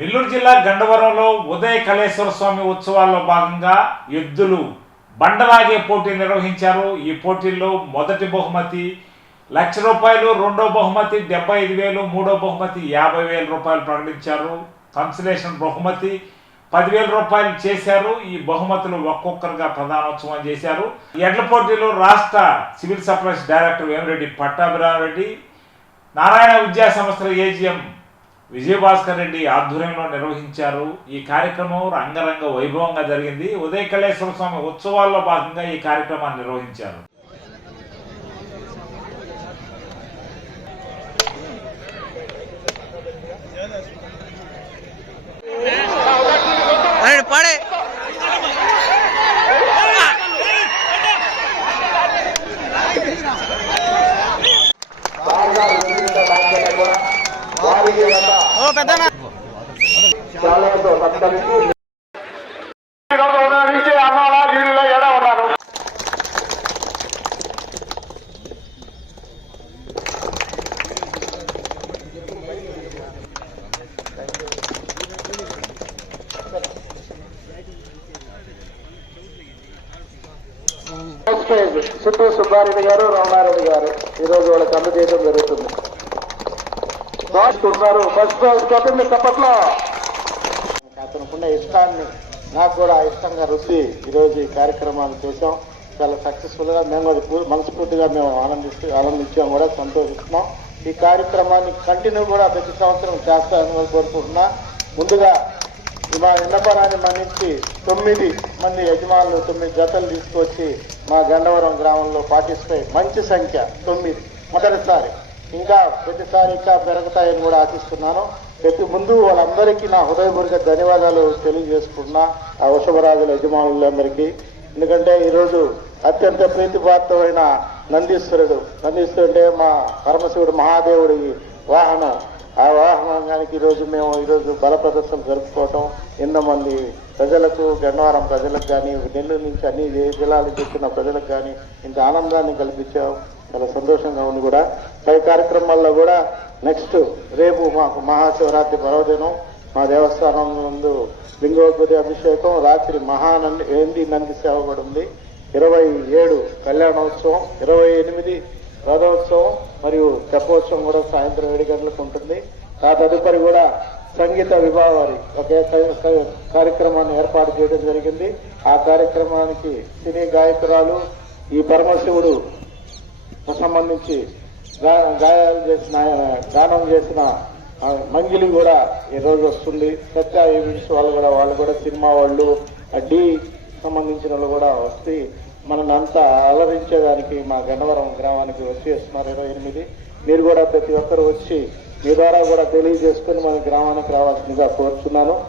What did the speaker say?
నెల్లూరు జిల్లా గండవరంలో ఉదయ కళేశ్వర స్వామి ఉత్సవాల్లో భాగంగా ఎద్దులు బండలాగే పోటీ నిర్వహించారు. ఈ పోటీల్లో మొదటి బహుమతి ₹1,00,000, రెండో బహుమతి 75,000, మూడో బహుమతి ₹50,000 ప్రకటించారు. కన్సలేషన్ బహుమతి ₹10,000 చేశారు. ఈ బహుమతులు ఒక్కొక్కరుగా ప్రధానోత్సవం చేశారు. ఎడ్ల పోటీలో రాష్ట్ర civil supplies director Vemireddy Pattabhiramareddy, Narayana విద్యా సంస్థల ఏజీఎం విజయభాస్కర్ రెడ్డి ఆధ్వర్యంలో నిర్వహించారు. ఈ కార్యక్రమం రంగరంగ వైభవంగా జరిగింది. ఉదయ కళేశ్వర స్వామి ఉత్సవాల్లో భాగంగా ఈ కార్యక్రమాన్ని నిర్వహించారు. చుట్టూ సుబ్బారెడ్డి గారు, రమణారెడ్డి గారు ఈరోజు వాళ్ళకి అందజేయడం జరుగుతుంది. రాస్తున్నారు ఫస్ట్ ప్రైజ్ కొట్టింది చప్పట్లో. అతనుకున్న ఇష్టాన్ని నాకు కూడా ఇష్టంగా రుచి ఈరోజు ఈ కార్యక్రమాన్ని చేశాం. చాలా సక్సెస్ఫుల్ గా మేము కూడా మనస్ఫూర్తిగా మేము ఆనందించాం, కూడా సంతోషిస్తున్నాం. ఈ కార్యక్రమాన్ని కంటిన్యూ కూడా ప్రతి సంవత్సరం చేస్తారని కోరుకుంటున్నా. ముందుగా మా విన్నపనాన్ని మన్నించి 9 మంది యజమానులు 9 జతలు తీసుకొచ్చి మా గండవరం గ్రామంలో పార్టిసిపేట్, మంచి సంఖ్య 9 మొదటిసారి, ఇంకా ప్రతిసారి ఇంకా పెరుగుతాయని కూడా ఆశిస్తున్నాను. ప్రతి ముందు వాళ్ళందరికీ నా హృదయపూర్వక ధన్యవాదాలు తెలియజేసుకుంటున్నా, ఆ వృషభరాజుల యజమానులందరికీ. ఎందుకంటే ఈరోజు అత్యంత ప్రీతిపాత్రమైన నందీశ్వరుడు అంటే మా పరమశివుడు మహాదేవుడి వాహనం. ఆ వాహనానికి ఈరోజు బల ప్రదర్శన జరుపుకోవటం, ఎంతమంది ప్రజలకు, గన్నవరం ప్రజలకు కానీ, నెల్లూరు నుంచి అన్ని జిల్లాల నుంచి వచ్చిన ప్రజలకు కానీ ఇంత ఆనందాన్ని కల్పించాం. చాలా సంతోషంగా ఉంది. కూడా పై కార్యక్రమాల్లో కూడా నెక్స్ట్ రేపు మాకు మహాశివరాత్రి పర్వదినం, మా దేవస్థానం ముందు లింగోద్భూతి అభిషేకం, రాత్రి ఏంది నంది సేవ కూడా ఉంది. 27 కళ్యాణోత్సవం, 28 రథోత్సవం మరియు తెప్పోత్సవం కూడా సాయంత్రం 7 గంటలకు ఉంటుంది. ఆ తదుపరి కూడా సంగీత విభావారి ఒకే కార్యక్రమాన్ని ఏర్పాటు చేయడం జరిగింది. ఆ కార్యక్రమానికి సినీ గాయకురాలు, ఈ పరమశివుడు సంబంధించి గానం చేసిన మంగిలి కూడా ఈరోజు వస్తుంది. సత్య ఈవెంట్స్ వాళ్ళు కూడా సినిమా వాళ్ళు, డి సంబంధించిన వాళ్ళు కూడా వస్తే మనల్ని అంతా అలరించేదానికి మా గన్నవరం గ్రామానికి వచ్చేస్తున్నారు. 28 మీరు కూడా ప్రతి ఒక్కరు వచ్చి మీ ద్వారా కూడా తెలియజేసుకుని మన గ్రామానికి రావాల్సిందిగా కోరుతున్నాను.